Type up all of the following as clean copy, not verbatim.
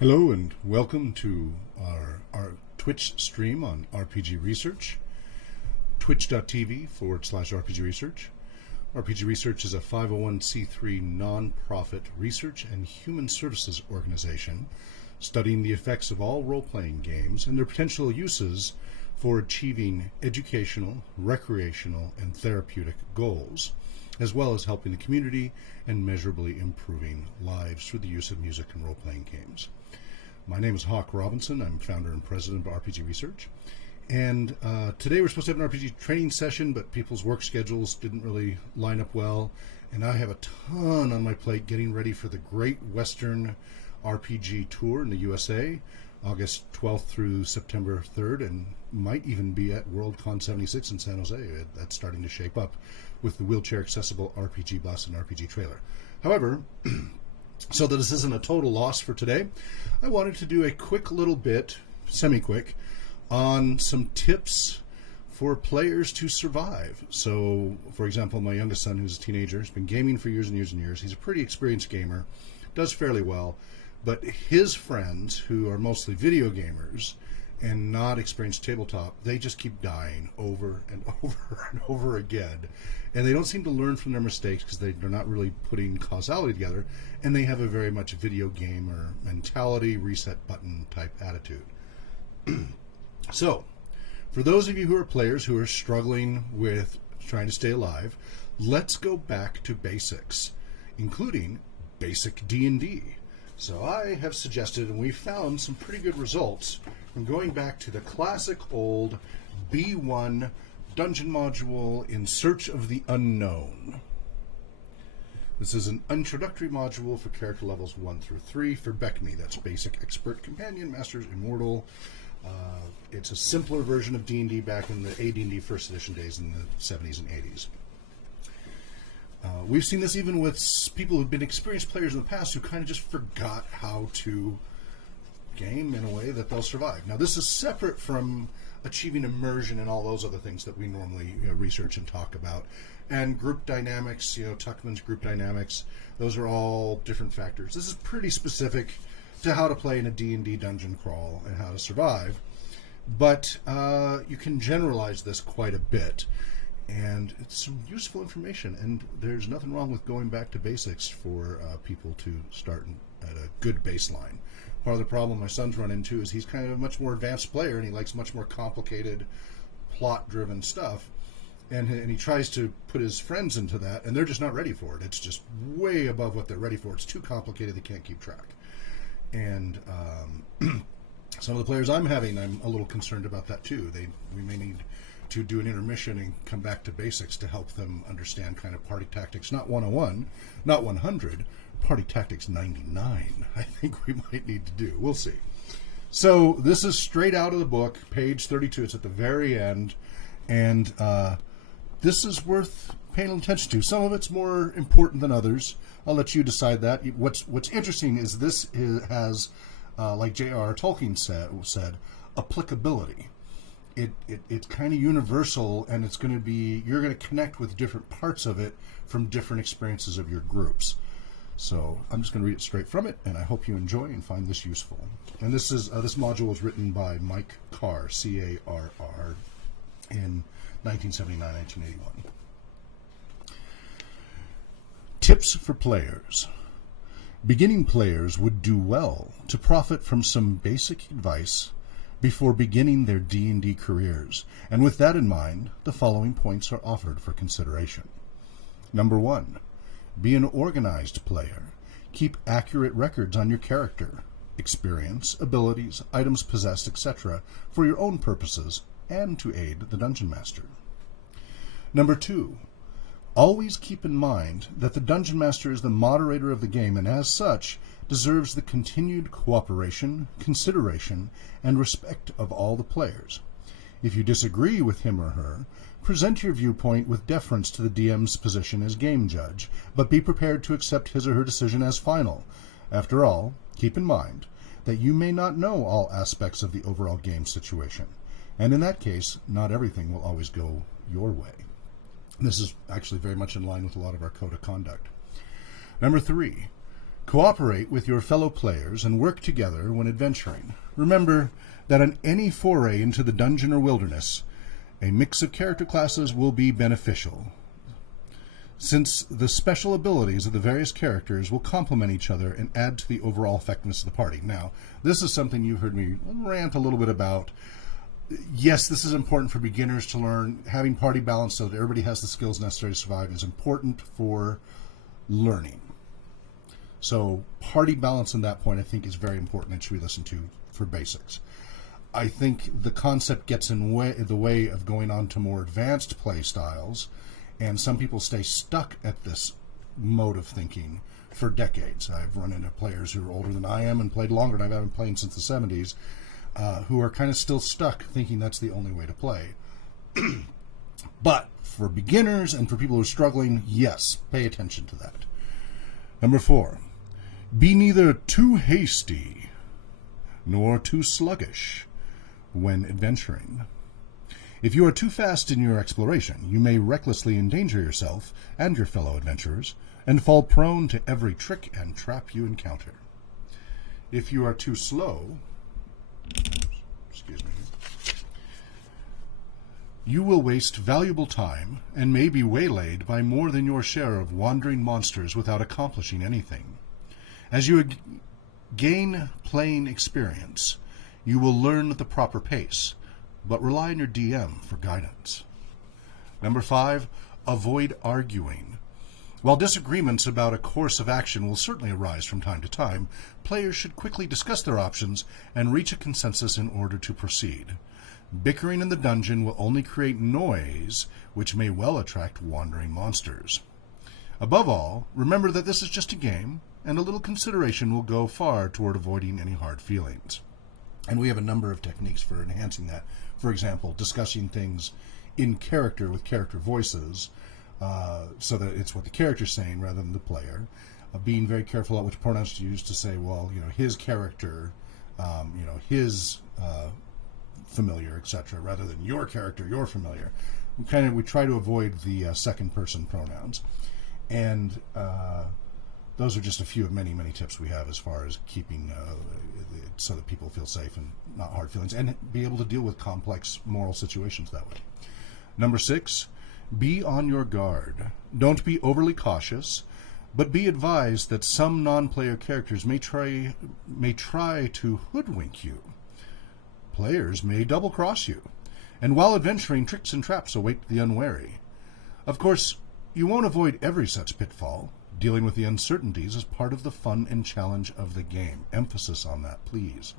Hello and welcome to our Twitch stream on RPG Research, twitch.tv/RPG Research. RPG Research is a 501c3 non-profit research and human services organization studying the effects of all role-playing games and their potential uses for achieving educational, recreational, and therapeutic goals, as well as helping the community and measurably improving lives through the use of music and role-playing games. My name is Hawk Robinson. I'm founder and president of RPG Research. And today we're supposed to have an RPG training session, but people's work schedules didn't really line up well. And I have a ton on my plate getting ready for the Great Western RPG Tour in the USA, August 12th through September 3rd, and might even be at Worldcon 76 in San Jose. That's starting to shape up with the wheelchair-accessible RPG bus and RPG trailer. However, so that this isn't a total loss for today, I wanted to do a quick little bit, semi-quick, on some tips for players to survive. So, for example, my youngest son, who's a teenager, has been gaming for years and years and years. He's a pretty experienced gamer, does fairly well, but his friends, who are mostly video gamers and not experienced tabletop, they just keep dying over and over and over again. And they don't seem to learn from their mistakes because they're not really putting causality together, and they have a very much video gamer mentality, reset button type attitude. So, for those of you who are players who are struggling with trying to stay alive, let's go back to basics, including basic D&D. So I have suggested, and we found some pretty good results from going back to the classic old B1 dungeon module in Search of the Unknown. This is an introductory module for character levels 1 through 3 for BECMI. That's Basic, Expert, Companion, Masters, Immortal. It's a simpler version of D&D back in the AD&D first edition days in the 70s and 80s. We've seen this even with people who've been experienced players in the past who kind of just forgot how to game in a way that they'll survive. Now, this is separate from achieving immersion and all those other things that we normally research and talk about. And group dynamics, Tuckman's group dynamics, those are all different factors. This is pretty specific to how to play in a D&D dungeon crawl and how to survive. But you can generalize this quite a bit. And it's some useful information, and there's nothing wrong with going back to basics for people to start at a good baseline. Part of the problem my son's run into is he's kind of a much more advanced player, and he likes much more complicated, plot-driven stuff. And he tries to put his friends into that, and they're just not ready for it. It's just way above what they're ready for. It's too complicated, they can't keep track. And some of the players I'm having, I'm a little concerned about that too. We may need to do an intermission and come back to basics to help them understand kind of party tactics, not 101, not 100, party tactics 99, I think we might need to do. We'll see. So this is straight out of the book, page 32. It's at the very end, and this is worth paying attention to. Some of it's more important than others. I'll let you decide that. What's interesting is this has, like J.R.R. Tolkien said, applicability. It's kind of universal, and it's going to be, you're going to connect with different parts of it from different experiences of your groups. So I'm just going to read it straight from it, and I hope you enjoy and find this useful. And this module was written by Mike Carr, C-A-R-R, in 1979-1981. Tips for players. Beginning players would do well to profit from some basic advice before beginning their D&D careers, and with that in mind, the following points are offered for consideration. Number 1, be an organized player. Keep accurate records on your character, experience, abilities, items possessed, etc., for your own purposes and to aid the Dungeon Master. Number 2, always keep in mind that the Dungeon Master is the moderator of the game, and as such, deserves the continued cooperation, consideration, and respect of all the players. If you disagree with him or her, present your viewpoint with deference to the DM's position as game judge, but be prepared to accept his or her decision as final. After all, keep in mind that you may not know all aspects of the overall game situation, and in that case, not everything will always go your way. This is actually very much in line with a lot of our code of conduct. Number 3, Cooperate with your fellow players and work together when adventuring. Remember that on any foray into the dungeon or wilderness, a mix of character classes will be beneficial, since the special abilities of the various characters will complement each other and add to the overall effectiveness of the party. Now, this is something you've heard me rant a little bit about. Yes, this is important for beginners to learn. Having party balance so that everybody has the skills necessary to survive is important for learning. So party balance in that point, I think, is very important and should be listened to for basics. I think the concept gets in the way of going on to more advanced play styles, and some people stay stuck at this mode of thinking for decades. I've run into players who are older than I am and played longer than I've been playing since the 70s, who are kind of still stuck thinking that's the only way to play. But for beginners and for people who are struggling, yes, pay attention to that. Number 4, be neither too hasty nor too sluggish when adventuring. If you are too fast in your exploration, you may recklessly endanger yourself and your fellow adventurers and fall prone to every trick and trap you encounter. If you are too slow, you will waste valuable time and may be waylaid by more than your share of wandering monsters without accomplishing anything. As you gain playing experience, you will learn at the proper pace, but rely on your DM for guidance. Number 5, avoid arguing. While disagreements about a course of action will certainly arise from time to time, players should quickly discuss their options and reach a consensus in order to proceed. Bickering in the dungeon will only create noise, which may well attract wandering monsters. Above all, remember that this is just a game, and a little consideration will go far toward avoiding any hard feelings. And we have a number of techniques for enhancing that. For example, discussing things in character with character voices, so that it's what the character's saying rather than the player. Being very careful about which pronouns to use to say, well, his character, his familiar, etc., rather than your character, your familiar. We try to avoid the second person pronouns. And those are just a few of many, many tips we have as far as keeping so that people feel safe and not hard feelings, and be able to deal with complex moral situations that way. Number 6, be on your guard. Don't be overly cautious, but be advised that some non-player characters may try to hoodwink you. Players may double-cross you, and while adventuring, tricks and traps await the unwary. Of course, you won't avoid every such pitfall. Dealing with the uncertainties is part of the fun and challenge of the game. Emphasis on that, please.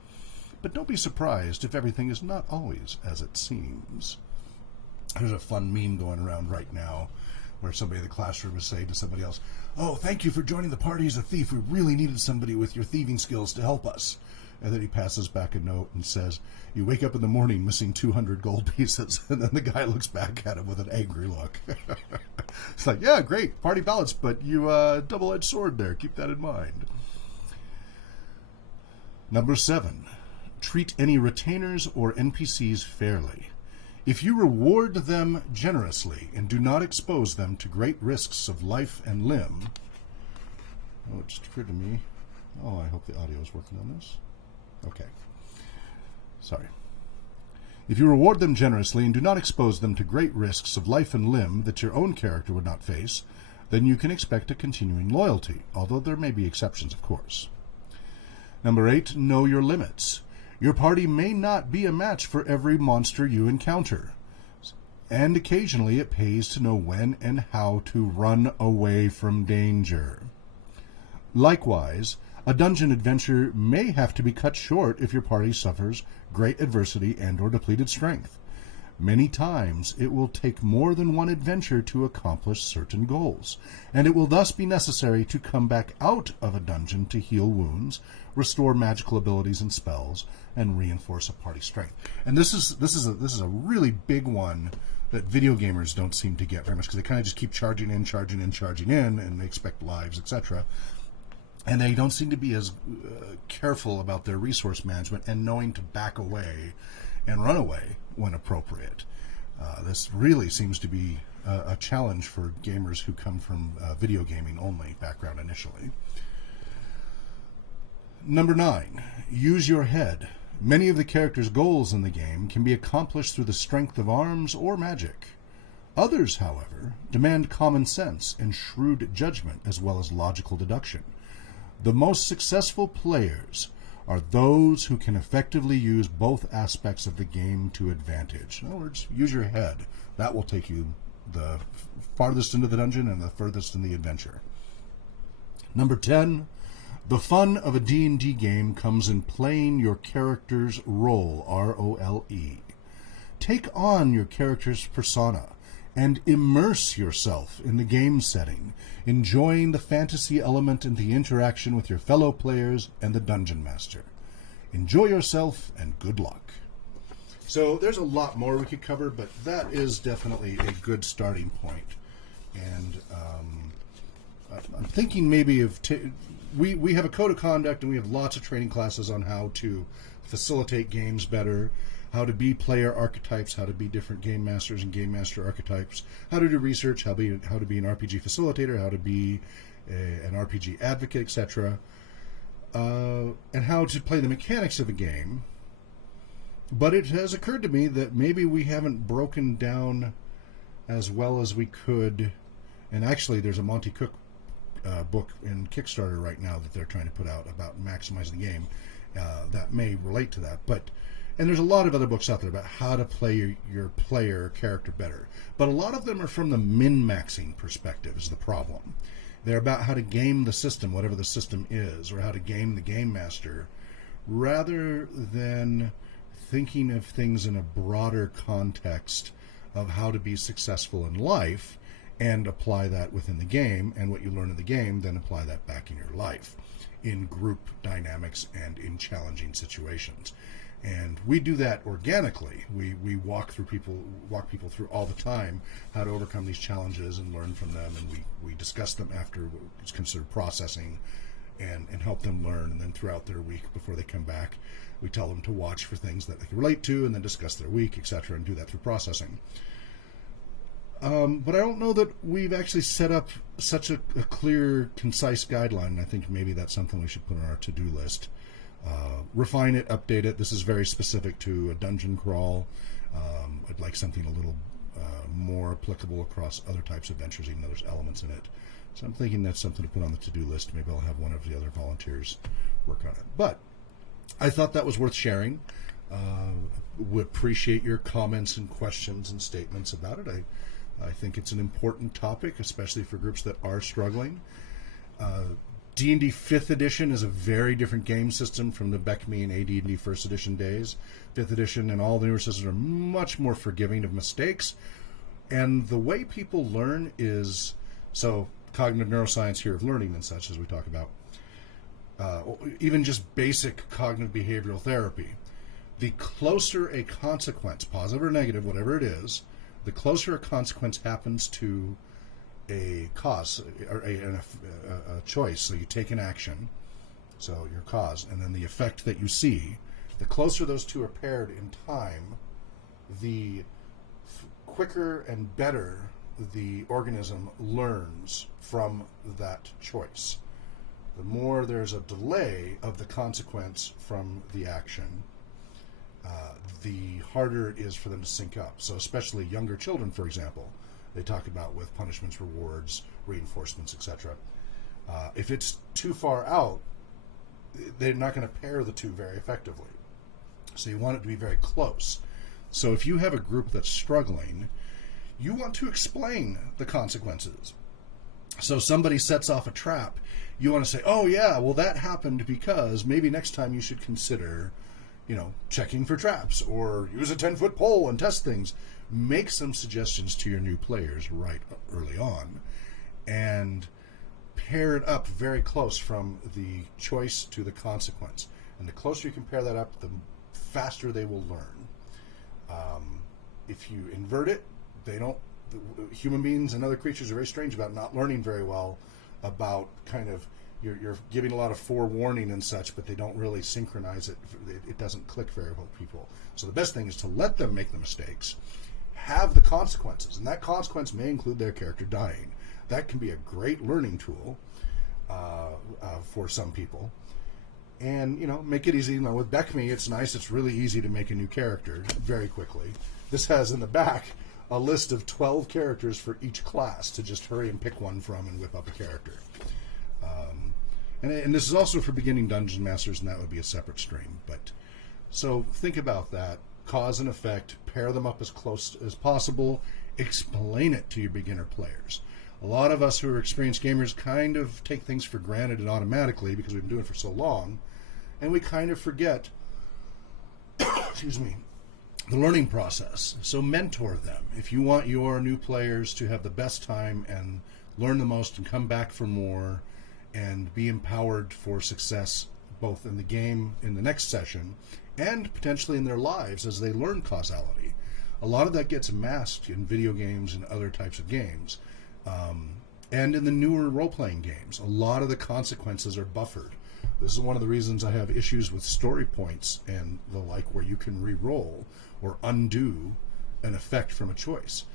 But don't be surprised if everything is not always as it seems. There's a fun meme going around right now where somebody in the classroom is saying to somebody else, "Oh, thank you for joining the party as a thief. We really needed somebody with your thieving skills to help us." And then he passes back a note and says, "You wake up in the morning missing 200 gold pieces." And then the guy looks back at him with an angry look. It's like, yeah, great, party balance, but you double-edged sword there. Keep that in mind. Number 7, treat any retainers or NPCs fairly. If you reward them generously and do not expose them to great risks of life and limb... Oh, it just occurred to me. Oh, I hope the audio is working on this. Okay. Sorry. If you reward them generously and do not expose them to great risks of life and limb that your own character would not face, then you can expect a continuing loyalty, although there may be exceptions, of course. Number 8, know your limits. Your party may not be a match for every monster you encounter, and occasionally it pays to know when and how to run away from danger. Likewise, a dungeon adventure may have to be cut short if your party suffers great adversity and/or depleted strength. Many times it will take more than one adventure to accomplish certain goals, and it will thus be necessary to come back out of a dungeon to heal wounds, restore magical abilities and spells, and reinforce a party strength. And this is a really big one that video gamers don't seem to get very much, because they kind of just keep charging in, and they expect lives, etc. And they don't seem to be as careful about their resource management and knowing to back away and run away when appropriate. This really seems to be a challenge for gamers who come from video gaming only background initially. Number 9, use your head. Many of the characters' goals in the game can be accomplished through the strength of arms or magic. Others, however, demand common sense and shrewd judgment as well as logical deduction. The most successful players are those who can effectively use both aspects of the game to advantage. In other words, use your head. That will take you the farthest into the dungeon and the furthest in the adventure. Number 10, the fun of a D&D game comes in playing your character's role, R-O-L-E. Take on your character's persona and immerse yourself in the game setting, enjoying the fantasy element and the interaction with your fellow players and the dungeon master. Enjoy yourself and good luck. So there's a lot more we could cover, but that is definitely a good starting point. And I'm thinking maybe of we have a code of conduct, and we have lots of training classes on how to facilitate games better, how to be player archetypes, how to be different game masters and game master archetypes, how to do research, how to be an RPG facilitator, how to be an RPG advocate, etc., and how to play the mechanics of a game. But it has occurred to me that maybe we haven't broken down as well as we could. And actually, there's a Monty Cook book in Kickstarter right now that they're trying to put out about maximizing the game that may relate to that. And there's a lot of other books out there about how to play your player character better. But a lot of them are from the min-maxing perspective is the problem. They're about how to game the system, whatever the system is, or how to game the game master, rather than thinking of things in a broader context of how to be successful in life and apply that within the game, and what you learn in the game, then apply that back in your life, in group dynamics and in challenging situations. And we do that organically. We walk people through all the time how to overcome these challenges and learn from them, and we discuss them after it's considered processing and help them learn. And then throughout their week before they come back, we tell them to watch for things that they can relate to and then discuss their week, etc., and do that through processing. But I don't know that we've actually set up such a clear, concise guideline, and I think maybe that's something we should put on our to-do list. Refine it, update it. This is very specific to a dungeon crawl. I'd like something a little more applicable across other types of ventures, even though there's elements in it. So I'm thinking that's something to put on the to-do list. Maybe I'll have one of the other volunteers work on it. But I thought that was worth sharing. We appreciate your comments and questions and statements about it. I think it's an important topic, especially for groups that are struggling. D&D 5th edition is a very different game system from the BECME and AD&D 1st edition days. 5th edition and all the newer systems are much more forgiving of mistakes. And the way people learn is, so cognitive neuroscience here of learning and such, as we talk about, even just basic cognitive behavioral therapy. The closer a consequence, positive or negative, whatever it is, the closer a consequence happens to a cause or a choice. So you take an action, so your cause, and then the effect that you see, the closer those two are paired in time, the quicker and better the organism learns from that choice. The more there's a delay of the consequence from the action, the harder it is for them to sync up. So especially younger children, for example, they talk about with punishments, rewards, reinforcements, etc. If it's too far out, they're not going to pair the two very effectively. So you want it to be very close. So if you have a group that's struggling, you want to explain the consequences. So somebody sets off a trap, you want to say, oh yeah, well that happened because maybe next time you should consider, checking for traps, or use a 10-foot pole and test things. Make some suggestions to your new players right early on, and pair it up very close from the choice to the consequence. And the closer you can pair that up, the faster they will learn. If you invert it, human beings and other creatures are very strange about not learning very well about kind of, you're giving a lot of forewarning and such, but they don't really synchronize it. It doesn't click very well with people. So the best thing is to let them make the mistakes, have the consequences, and that consequence may include their character dying. That can be a great learning tool for some people. and make it easy. With BECME, it's nice. It's really easy to make a new character very quickly. This has in the back a list of 12 characters for each class to just hurry and pick one from and whip up a character. And this is also for beginning dungeon masters, and that would be a separate stream. But so think about that. Cause and effect. Pair them up as close as possible. Explain it to your beginner players. A lot of us who are experienced gamers kind of take things for granted and automatically because we've been doing it for so long, and we kind of forget excuse me, the learning process. So mentor them. If you want your new players to have the best time and learn the most and come back for more and be empowered for success both in the game in the next session and potentially in their lives as they learn causality. A lot of that gets masked in video games and other types of games. And in the newer role-playing games, a lot of the consequences are buffered. This is one of the reasons I have issues with story points and the like, where you can re-roll or undo an effect from a choice.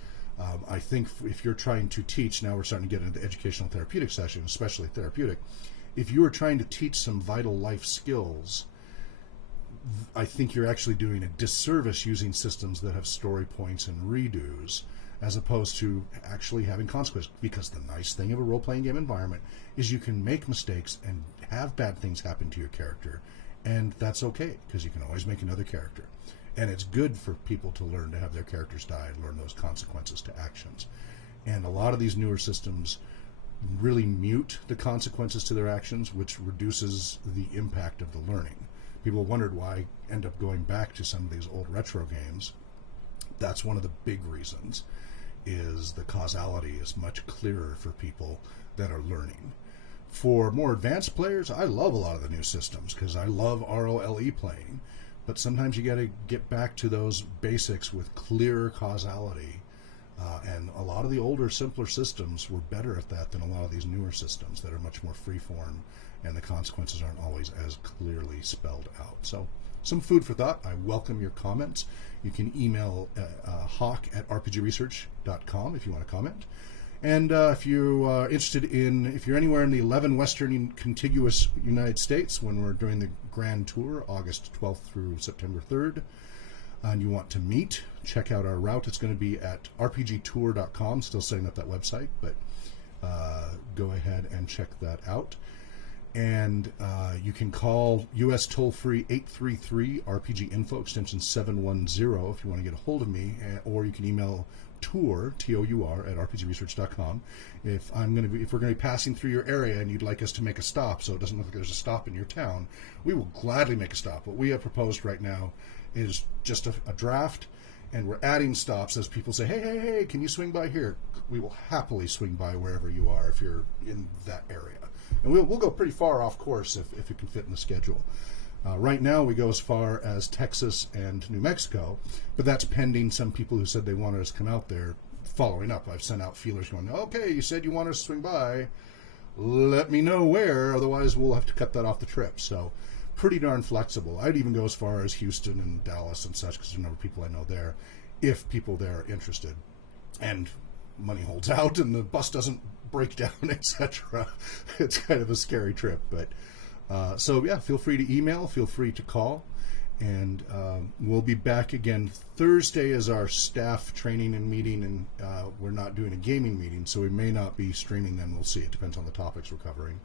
I think if you're trying to teach, now we're starting to get into the educational therapeutic session, especially therapeutic, if you are trying to teach some vital life skills, I think you're actually doing a disservice using systems that have story points and redos, as opposed to actually having consequences. Because the nice thing of a role-playing game environment is you can make mistakes and have bad things happen to your character, and that's okay, because you can always make another character. And it's good for people to learn to have their characters die and learn those consequences to actions. And a lot of these newer systems really mute the consequences to their actions, which reduces the impact of the learning. People wondered why I end up going back to some of these old retro games. That's one of the big reasons, is the causality is much clearer for people that are learning. For more advanced players, I love a lot of the new systems because I love ROLE playing. But sometimes you got to get back to those basics with clearer causality. And a lot of the older, simpler systems were better at that than a lot of these newer systems that are much more freeform, and the consequences aren't always as clearly spelled out. So, some food for thought. I welcome your comments. You can email hawk@rpgresearch.com if you want to comment. And if you are interested if you're anywhere in the 11 western contiguous United States when we're doing the grand tour, August 12th through September 3rd, and you want to meet, check out our route. It's going to be at rpgtour.com, still setting up that website, but go ahead and check that out. And you can call U.S. toll-free 833-RPG-INFO, extension 710, if you want to get a hold of me, or you can email tour, T-O-U-R, at rpgresearch.com. If we're going to be passing through your area and you'd like us to make a stop so it doesn't look like there's a stop in your town, we will gladly make a stop. What we have proposed right now is just a draft, and we're adding stops as people say, hey, can you swing by here? We will happily swing by wherever you are if you're in that area. And we'll go pretty far off course if it can fit in the schedule. Right now we go as far as Texas and New Mexico, but that's pending some people who said they wanted us to come out there following up. I've sent out feelers going, okay, you said you want us to swing by. Let me know where, otherwise we'll have to cut that off the trip. So pretty darn flexible. I'd even go as far as Houston and Dallas and such, because there's a number of people I know there, if people there are interested. And money holds out and the bus doesn't break down, etc. It's kind of a scary trip, but so yeah, feel free to email, feel free to call, and we'll be back again. Thursday is our staff training and meeting, and we're not doing a gaming meeting, so we may not be streaming then. We'll see. It depends on the topics we're covering.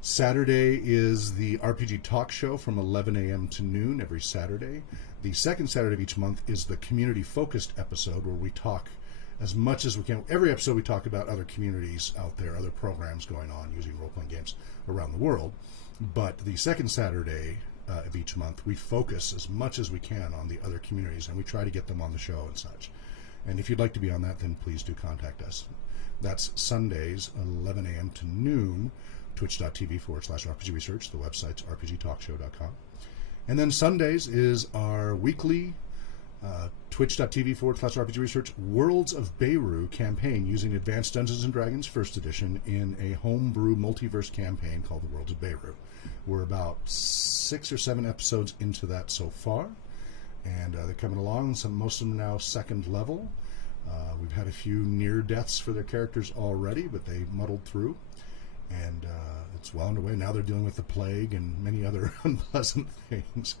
Saturday is the RPG Talk Show from 11 a.m. to noon every Saturday. The second Saturday of each month is the community-focused episode, where we talk as much as we can. Every episode we talk about other communities out there, other programs going on using role-playing games around the world. But the second Saturday of each month, we focus as much as we can on the other communities, and we try to get them on the show and such. And if you'd like to be on that, then please do contact us. That's Sundays, 11 a.m. to noon, twitch.tv/RPGresearch. The website's rpgtalkshow.com. And then Sundays is our weekly twitch.tv/RPGresearch Worlds of Beirut campaign using Advanced Dungeons & Dragons First Edition in a homebrew multiverse campaign called the Worlds of Beirut. We're about 6 or 7 episodes into that so far, and they're coming along. Most of them are now second level. We've had a few near deaths for their characters already, but they muddled through. and it's well underway. Now they're dealing with the plague and many other unpleasant things.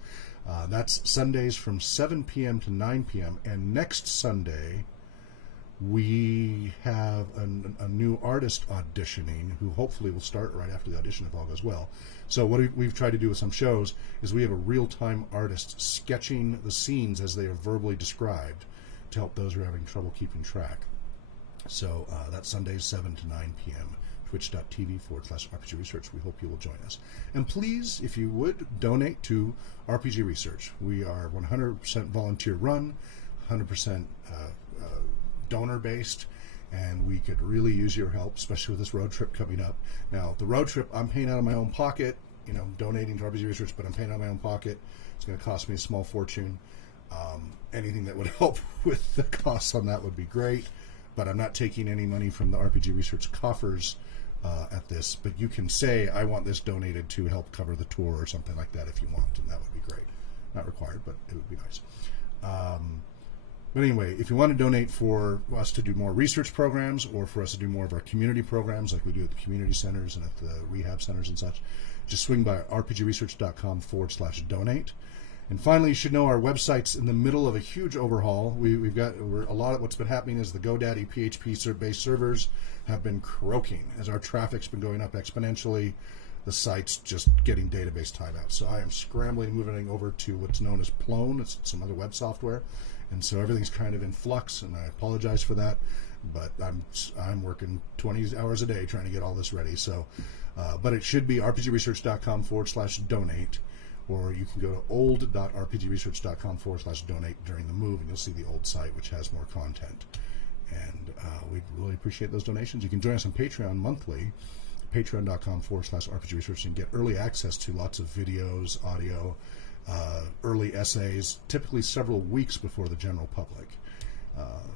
That's Sundays from 7 p.m. to 9 p.m. And next Sunday, we have a new artist auditioning who hopefully will start right after the audition if all goes well. So what we've tried to do with some shows is we have a real-time artist sketching the scenes as they are verbally described to help those who are having trouble keeping track. So that's Sundays 7 to 9 p.m. twitch.tv/RPG Research. We hope you will join us. And please, if you would, donate to RPG Research. We are 100% volunteer run, 100% donor-based, and we could really use your help, especially with this road trip coming up. Now, the road trip, I'm paying out of my own pocket, donating to RPG Research, but I'm paying out of my own pocket. It's going to cost me a small fortune. Anything that would help with the costs on that would be great, but I'm not taking any money from the RPG Research coffers at this, but you can say, I want this donated to help cover the tour or something like that if you want, and that would be great. Not required, but it would be nice. But anyway, if you want to donate for us to do more research programs or for us to do more of our community programs like we do at the community centers and at the rehab centers and such, just swing by rpgresearch.com/donate. And finally, you should know our website's in the middle of a huge overhaul. We're a lot of what's been happening is the GoDaddy PHP-based servers have been croaking as our traffic's been going up exponentially. The site's just getting database timeouts. So I am scrambling, moving over to what's known as Plone. It's some other web software. And so everything's kind of in flux, and I apologize for that. But I'm working 20 hours a day trying to get all this ready. So, but it should be rpgresearch.com/donate, or you can go to old.rpgresearch.com/donate during the move, and you'll see the old site, which has more content. And we really appreciate those donations. You can join us on Patreon monthly, patreon.com/rpgresearch, and get early access to lots of videos, audio, early essays, typically several weeks before the general public.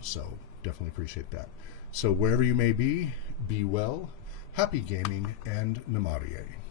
So definitely appreciate that. So wherever you may be well, happy gaming, and Namarie.